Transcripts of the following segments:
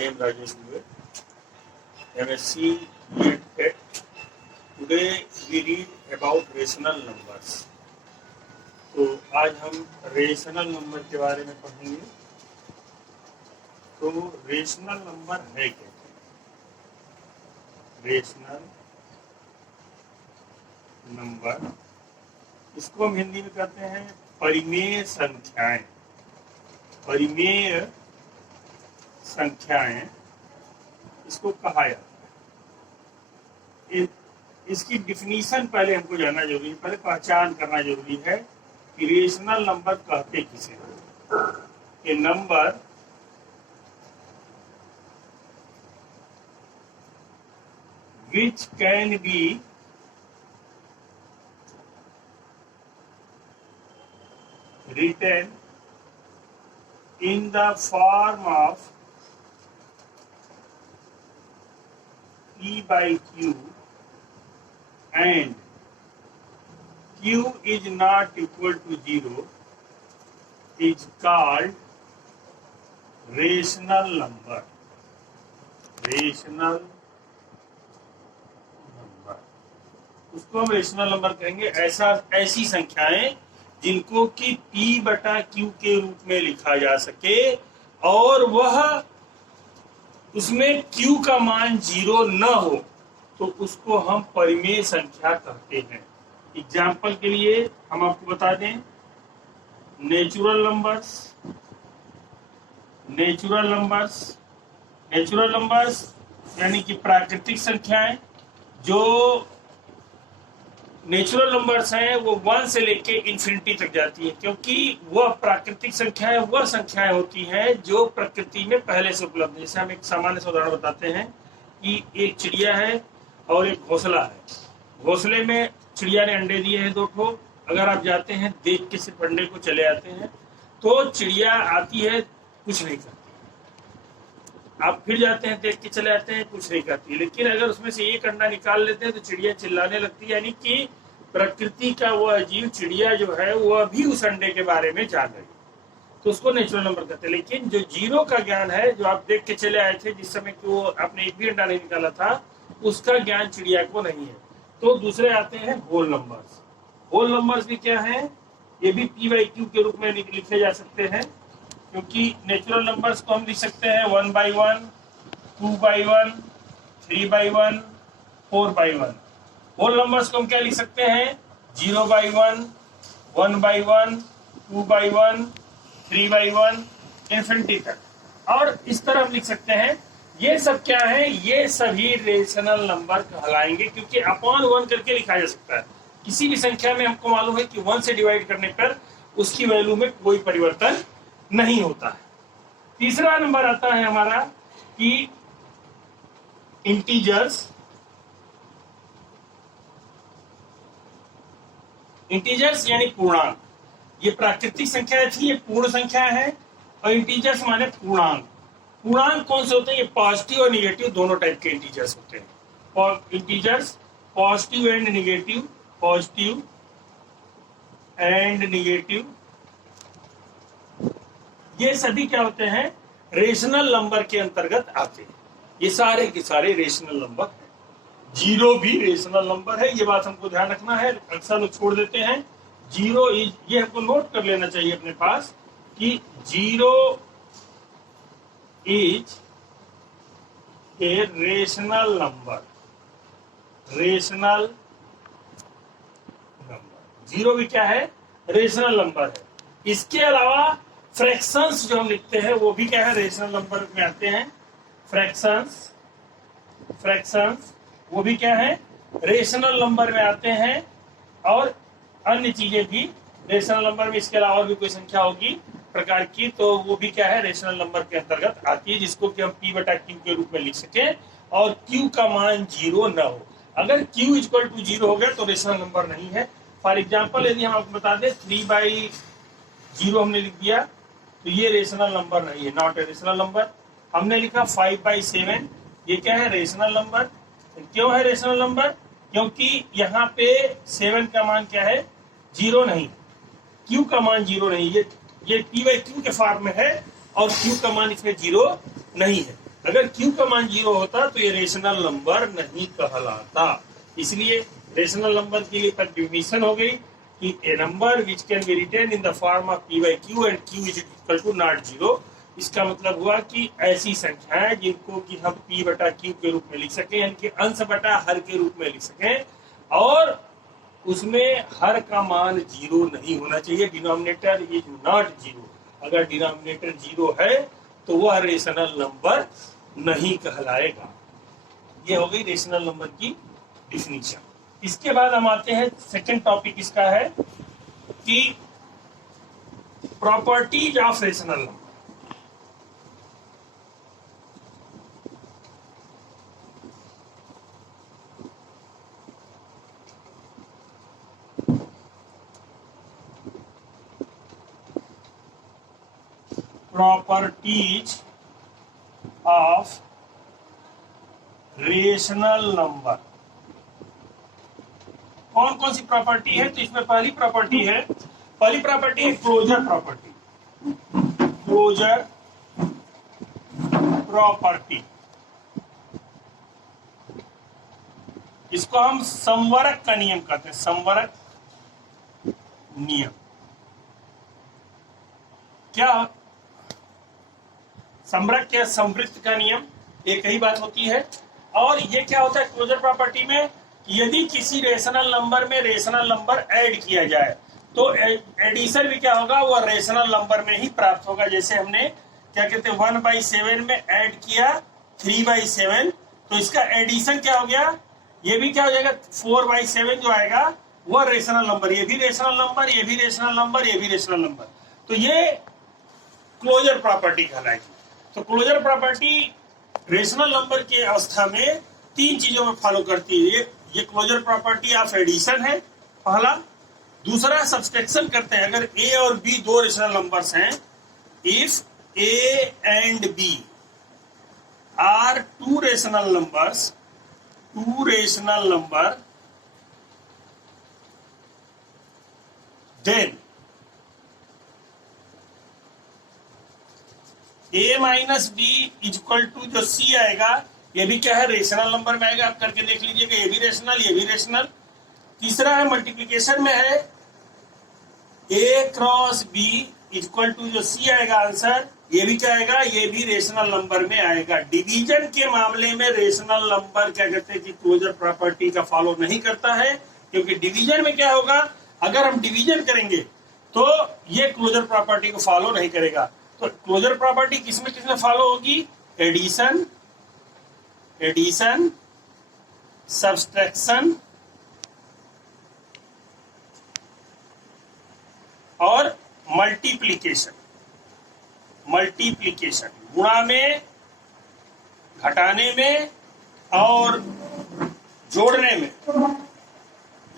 I am Rajesh Dubey, MSc B.Ed. Today we read about rational numbers. तो आज हम rational number के बारे में पढ़ेंगे। तो रेशनल नंबर है क्या? रेशनल नंबर, इसको हम हिंदी में कहते हैं परिमेय संख्याएं। परिमेय संख्याएं इसको कहा जाता है। इसकी डिफिनीशन पहले हमको जानना जरूरी है, पहले पहचान करना जरूरी है कि रेशनल नंबर कहते किसे हैं। ये number which can be written in the form of P by Q and Q is not equal to 0 is called rational number. Rational number, उसको हम रेशनल नंबर कहेंगे। ऐसी संख्याएं जिनको कि P बटा Q के रूप में लिखा जा सके और वह उसमें Q का मान 0 न हो, तो उसको हम परिमेय संख्या कहते हैं। एग्जाम्पल के लिए हम आपको बता दें, नेचुरल नंबर्स यानी कि प्राकृतिक संख्याएं। जो नेचुरल नंबर्स हैं वो 1 से लेके इन्फिनिटी तक जाती है, क्योंकि वह प्राकृतिक संख्याएं वह संख्याएं होती हैं जो प्रकृति में पहले से उपलब्ध है। जैसे हम एक सामान्य सा उदाहरण बताते हैं कि एक चिड़िया है और एक घोंसला है। घोंसले में चिड़िया ने अंडे दिए हैं 2 ठो। अगर आप जाते हैं देख के सिर्फ अंडे को चले आते हैं तो चिड़िया आती है, कुछ नहीं करती। आप फिर जाते हैं देख के चले आते हैं, कुछ नहीं करती। लेकिन अगर उसमें से एक अंडा निकाल लेते हैं तो चिड़िया चिल्लाने लगती है, यानी कि प्रकृति का वह जीव चिड़िया जो है वह भी उस अंडे के बारे में जान रही है, तो उसको नेचुरल नंबर कहते हैं। लेकिन जो 0 का ज्ञान है, जो आप देख के चले आए थे जिस समय कि वो आपने एक भी अंडा नहीं निकाला था, उसका ज्ञान चिड़िया को नहीं है। तो दूसरे आते हैं होल नंबर्स। होल नंबर्स भी क्या है? ये भी P by Q के रूप में लिखे जा सकते हैं, क्योंकि नेचुरल नंबर्स को हम लिख सकते हैं 1 by 1, 2 by 1, 3 by 1, 4 by 1। Whole numbers को हम क्या लिख सकते हैं? 0 by 1, 1 by 1, 2 by 1, 3 by 1, infinity तक। और इस तरह हम लिख सकते हैं। ये सब क्या है? ये सभी रेशनल नंबर कहलाएंगे, क्योंकि अपॉन 1 करके लिखा जा सकता है। किसी भी संख्या में हमको मालूम है कि 1 से डिवाइड करने पर उसकी वैल्यू में कोई परिवर्तन नहीं होता है। तीसरा नंबर आता है हमारा कि इंटीजर्स यानी पूर्णांक। ये प्राकृतिक संख्या थी, ये पूर्ण संख्या है, और इंटीजर्स माने पूर्णांक। पूर्णांक कौन से होते हैं? ये पॉजिटिव और निगेटिव दोनों टाइप के इंटीजर्स होते हैं। और इंटीजर्स पॉजिटिव एंड निगेटिव, ये सभी क्या होते हैं? रेशनल नंबर के अंतर्गत आते हैं। ये सारे के सारे रेशनल नंबर हैं। 0 भी रेशनल नंबर है, ये बात हमको ध्यान रखना है। अक्सर लोग छोड़ देते हैं। 0 इज, ये हमको नोट कर लेना चाहिए अपने पास कि 0 इज ए रेशनल नंबर। 0 भी क्या है? रेशनल नंबर है। इसके अलावा फ्रैक्शंस जो हम लिखते हैं वो भी क्या है? रेशनल नंबर में आते हैं। फ्रैक्शंस वो भी क्या है? रेशनल नंबर में आते हैं। और अन्य चीजें भी रेशनल नंबर में, इसके अलावा भी कोई संख्या होगी प्रकार की, तो वो भी क्या है? रेशनल नंबर के अंतर्गत आती है, जिसको कि हम P बटा Q के रूप में लिख सके और Q का मान 0 न हो। अगर Q इक्वल टू 0 हो गया तो रेशनल नंबर नहीं है। फॉर एग्जाम्पल यदि हम आपको बता दें 3 by 0 हमने लिख दिया तो ये रेशनल नंबर नहीं है, नॉट ए रेशनल नंबर। हमने लिखा 5 by 7, ये क्या है? Rational number. क्यों है रेशनल नंबर? क्योंकि यहाँ पे 7 का मान क्या है? 0 नहीं, Q का मान 0 नहीं। ये P by Q के फॉर्म में है और Q का मान इसमें 0 नहीं है। अगर Q का मान 0 होता तो ये रेशनल नंबर नहीं कहलाता। इसलिए रेशनल नंबर के लिए डेफिनेशन हो गई कि a number which can be written in the form of P by Q and Q is equal to not 0। इसका मतलब हुआ कि ऐसी संख्याएं जिनको कि हम P बटा Q के रूप में लिख सकें, यानी कि अंश बटा हर के रूप में लिख सकें, और उसमें हर का मान 0 नहीं होना चाहिए, डिनोमिनेटर इज नॉट 0। अगर डिनोमिनेटर 0 है तो वह रेशनल नंबर नहीं कहलाएगा। ये हो गई रेशनल नंबर की डिफिनीशन। इसके बाद हम आते हैं, सेकंड टॉपिक इसका है कि properties of rational number. Properties of rational number कौन कौन सी प्रॉपर्टी है? तो इसमें पहली प्रॉपर्टी है क्लोजर प्रॉपर्टी। क्लोजर प्रॉपर्टी, इसको हम समवरक का नियम कहते हैं, समवरक नियम। क्या समवरक या समवृत्त का नियम एक ही बात होती है। और ये क्या होता है क्लोजर प्रॉपर्टी में, यदि किसी रेशनल नंबर में रेशनल नंबर ऐड किया जाए तो एडिशन भी क्या होगा, वो रेशनल नंबर में ही प्राप्त होगा। जैसे हमने क्या कहते हैं 1/7 में ऐड किया 3/7, तो इसका एडिशन क्या हो गया, ये भी क्या हो जाएगा 4/7 जो आएगा वह रेशनल नंबर, ये भी रेशनल नंबर, ये भी रेशनल नंबर, ये भी रेशनल नंबर। तो ये क्लोजर प्रॉपर्टी कहलाएगी। तो क्लोजर प्रॉपर्टी रेशनल नंबर के अवस्था में तीन चीजों में फॉलो करती है। ये क्लोजर प्रॉपर्टी ऑफ एडिशन है पहला। दूसरा सब्सट्रैक्शन करते हैं, अगर ए और बी दो रेशनल नंबर्स हैं, if A and B are two rational number then A minus B equal to जो सी आएगा, ये भी क्या है रेशनल नंबर में आएगा। आप करके देख लीजिएगा, ये भी रेशनल, ये भी रेशनल। तीसरा है मल्टीप्लिकेशन में है ए क्रॉस बी इक्वल टू जो सी आएगा आंसर, ये भी क्या आएगा, ये भी रेशनल नंबर में आएगा। डिवीजन के मामले में रेशनल नंबर क्या कहते हैं कि क्लोजर प्रॉपर्टी का फॉलो नहीं करता है, क्योंकि डिवीजन में क्या होगा, अगर हम डिवीजन करेंगे तो ये क्लोजर प्रॉपर्टी को फॉलो नहीं करेगा। तो क्लोजर प्रॉपर्टी किसमें फॉलो होगी, एडिशन, सब्सट्रैक्शन और मल्टीप्लिकेशन। गुणा में, घटाने में और जोड़ने में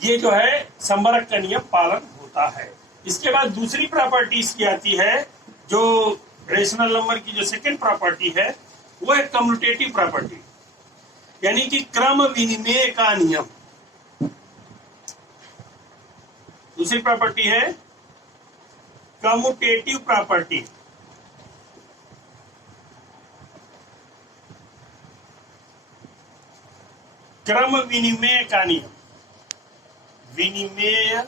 ये जो है समवरक का नियम पालन होता है। इसके बाद दूसरी प्रॉपर्टी इसकी आती है, जो रेशनल नंबर की जो सेकंड प्रॉपर्टी है वो है कम्यूटेटिव प्रॉपर्टी, यानी कि क्रम विनिमय का नियम। दूसरी प्रॉपर्टी है कम्यूटेटिव प्रॉपर्टी। क्रम विनिमय का नियम, विनिमय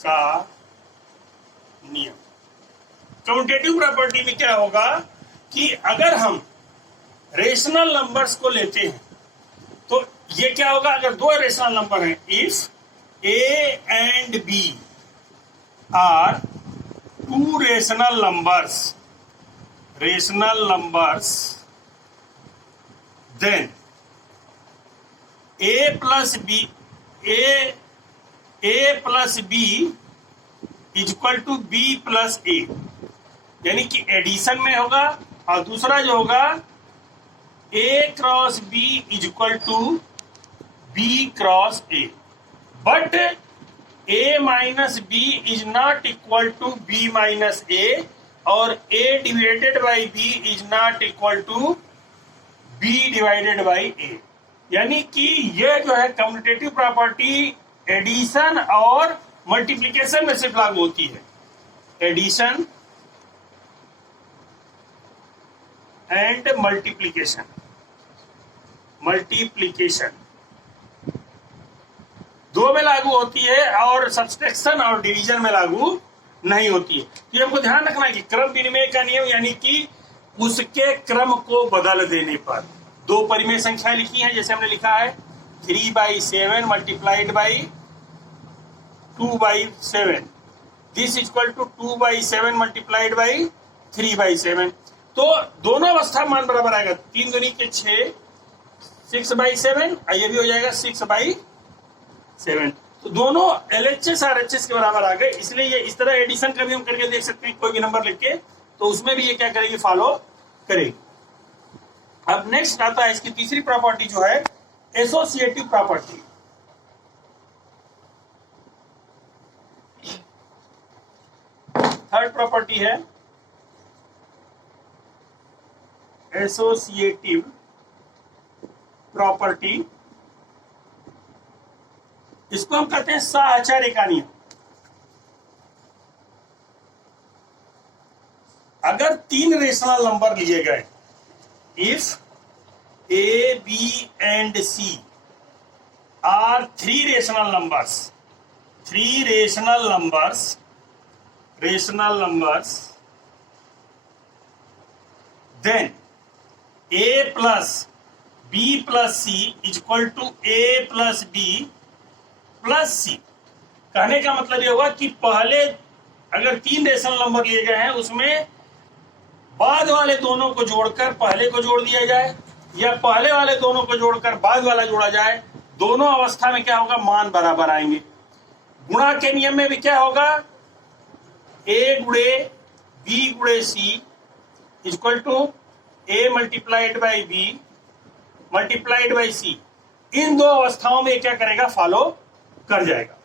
का नियम। कम्यूटेटिव प्रॉपर्टी में क्या होगा कि अगर हम रेशनल नंबर्स को लेते हैं तो ये क्या होगा, अगर दो रेशनल नंबर हैं, if A and B are two rational numbers then a plus b equal to b plus a, यानी कि एडिशन में होगा। और दूसरा जो होगा a cross b equal to b cross a, but a minus b is not equal to b minus a, और a divided by b is not equal to b divided by a. यानी कि ये जो है commutative property addition और multiplication में सिर्फ लागू होती है। एडिशन एंड मल्टीप्लीकेशन दो में लागू होती है और सब्सट्रैक्शन और डिवीजन में लागू नहीं होती है। तो हमको ध्यान रखना है कि क्रम विनिमय का नियम यानी कि उसके क्रम को बदल देने पर दो परिमेय संख्या लिखी है, जैसे हमने लिखा है 3/7 multiplied by 2/7, this equal to 2/7 multiplied by 3/7। तो दोनों अवस्था मान बराबर आएगा, 3 दूनी के 6, 6/7, ये भी हो जाएगा 6/7। तो दोनों LHS RHS के बराबर आ गए, इसलिए ये इस तरह एडिशन का भी हम करके देख सकते हैं, कोई भी नंबर लिख के, तो उसमें भी ये क्या करेगी, फॉलो करेगी। अब नेक्स्ट आता है इसकी तीसरी प्रॉपर्टी जो है एसोसिएटिव प्रॉपर्टी। थर्ड प्रॉपर्टी है एसोसिएटिव प्रॉपर्टी, इसको हम कहते हैं साहचर्य का नियम। अगर 3 रेशनल नंबर लिए गए, if A, B and C are 3 rational numbers, then A plus B plus C is equal to A plus B plus C। कहने का मतलब ये होगा कि पहले अगर 3 रेशनल नंबर लिए गए हैं, उसमें बाद वाले दोनों को जोड़कर पहले को जोड़ दिया जाए या पहले वाले दोनों को जोड़कर बाद वाला जोड़ा जाए, दोनों अवस्था में क्या होगा, मान बराबर आएंगे। गुणा के नियम में भी क्या होगा, A गुणे B गुणे C equal to A multiplied by B multiplied by C। इन दो अवस्थाओं में क्या करेगा, फॉलो कर जाएगा।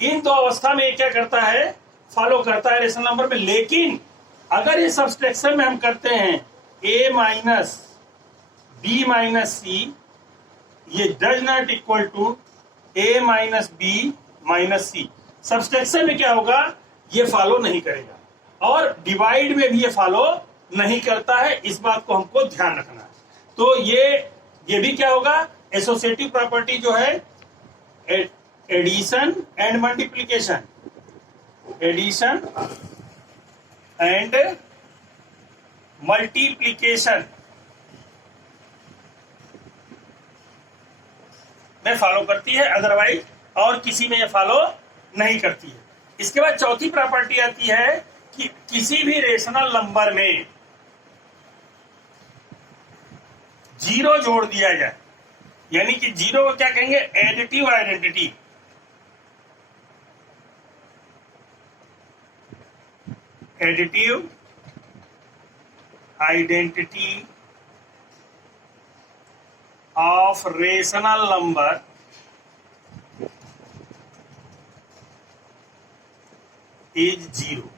इन दो अवस्था में क्या करता है, फॉलो करता है रेशनल नंबर में। लेकिन अगर ये सब्सट्रैक्शन में हम करते हैं A minus B minus C, ये does not equal to A minus B minus C। Subtraction में क्या होगा, ये फॉलो नहीं करेगा और डिवाइड में भी ये फॉलो नहीं करता है। इस बात को हमको ध्यान रखना है। तो ये भी क्या होगा, एसोसिएटिव प्रॉपर्टी जो है addition and multiplication, addition and multiplication में फॉलो करती है, अदरवाइज और किसी में ये फॉलो नहीं करती है। इसके बाद चौथी प्रॉपर्टी आती है कि किसी भी रेशनल नंबर में 0 जोड़ दिया जाए, यानी कि 0 को क्या कहेंगे, additive identity. Additive identity of rational number is 0।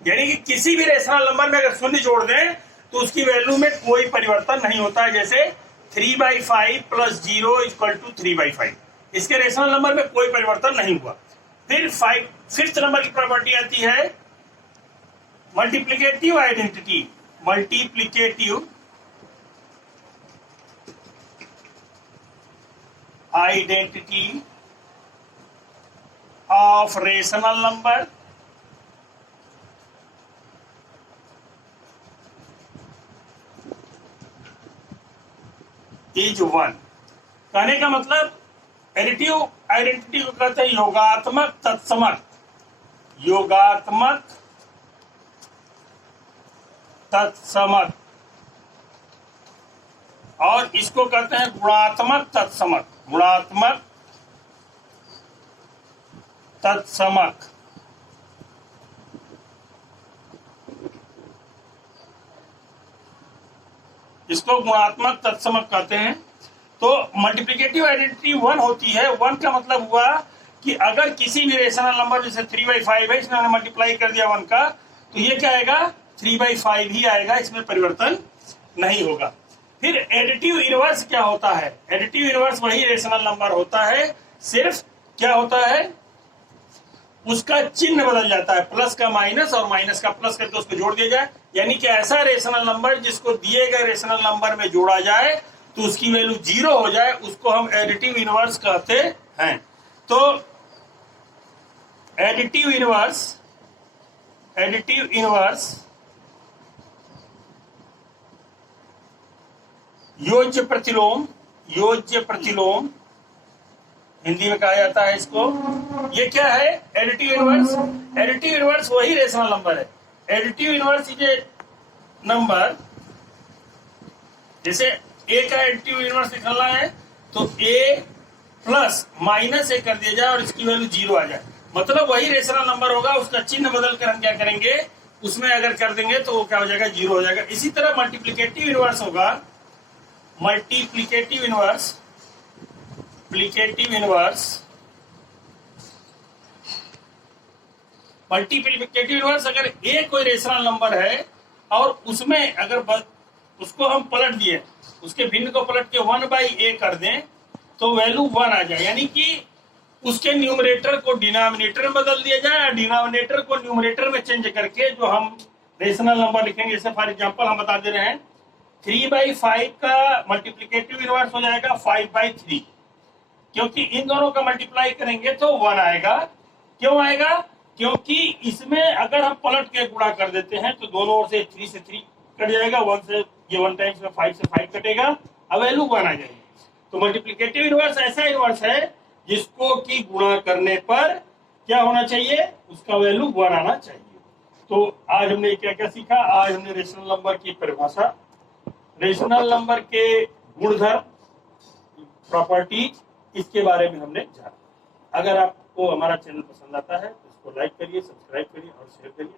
यानी कि किसी भी रेशनल नंबर में अगर 0 जोड़ दें तो उसकी वैल्यू में कोई परिवर्तन नहीं होता है। जैसे 3/5 प्लस 0 इक्वल टू 3/5, इसके रेशनल नंबर में कोई परिवर्तन नहीं हुआ। फिर 5th नंबर की प्रॉपर्टी आती है multiplicative identity, multiplicative identity of rational number is 1। कहने का मतलब एडिटिव आइडेंटिटी को कहते हैं योगात्मक तत्समक, योगात्मक तत्समक, और इसको कहते हैं गुणात्मक तत्समक, गुणात्मक तत्समक। इसको गुणात्मक तत्समक कहते हैं। तो मल्टीप्लिकेटिव आइडेंटिटी 1 होती है। 1 का मतलब हुआ कि अगर किसी भी रेशनल नंबर जैसे 3/5 है, इसमें हमने मल्टीप्लाई कर दिया 1 का, तो ये क्या आएगा, 3/5 ही आएगा, इसमें परिवर्तन नहीं होगा। फिर एडिटिव इनवर्स क्या होता है, एडिटिव इनवर्स वही रेशनल नंबर होता है, सिर्फ क्या होता है, उसका चिन्ह बदल जाता है, प्लस का माइनस और माइनस का प्लस करके उसको जोड़ दिया जाए। यानी कि ऐसा रेशनल नंबर जिसको दिए गए रेशनल नंबर में जोड़ा जाए तो उसकी वैल्यू 0 हो जाए, उसको हम एडिटिव इनवर्स कहते हैं। तो एडिटिव इनवर्स योज्य प्रतिलोम हिंदी में कहा जाता है इसको। ये क्या है? एडिटिव इनवर्स वही रेशनल नंबर है। Additive inverse is a number, जैसे ए का एडिटिव इनवर्स निकालना है तो ए प्लस माइनस ए कर दिया जाए और इसकी वैल्यू 0 आ जाए, मतलब वही रेशनल नंबर होगा, उसका चिन्ह बदल कर हम क्या करेंगे, उसमें अगर कर देंगे तो वो क्या हो जाएगा, 0 हो जाएगा। इसी तरह मल्टीप्लिकेटिव इनवर्स होगा, मल्टीप्लिकेटिव इनवर्स अगर ए कोई रेशनल नंबर है और उसमें अगर उसको हम पलट दिए, उसके भिन्न को पलट के 1/a कर दें तो वैल्यू 1 आ जाए, यानी कि उसके न्यूमरेटर को डिनोमिनेटर में बदल दिया जाए और डिनोमिनेटर को न्यूमरेटर में चेंज करके जो हम रेशनल नंबर लिखेंगे, जैसे फॉर एग्जांपल हम बता दे रहे हैं 3/5 का मल्टीप्लिकेटिव इनवर्स हो जाएगा 5/3, क्योंकि इन दोनों का मल्टीप्लाई करेंगे तो 1 आएगा। क्यों आएगा? क्योंकि इसमें अगर हम पलट के गुणा कर देते हैं तो दोनों ओर से 3 से 3 कट जाएगा, 1 से ये 1 टाइम्स में 5 से 5 कटेगा, अब वैल्यू 1 आ जाएगी। तो मल्टीप्लिकेटिव इनवर्स ऐसा इनवर्स है जिसको कि गुणा करने पर क्या होना चाहिए, उसका वैल्यू 1 आना चाहिए। तो आज हमने क्या क्या सीखा? आज हमने रेशनल नंबर की परिभाषा, रेशनल नंबर के गुणधर्म, प्रॉपर्टीज, इसके बारे में हमने जाना। अगर आपको हमारा चैनल पसंद आता है तो इसको लाइक करिए, सब्सक्राइब करिए और शेयर करिए।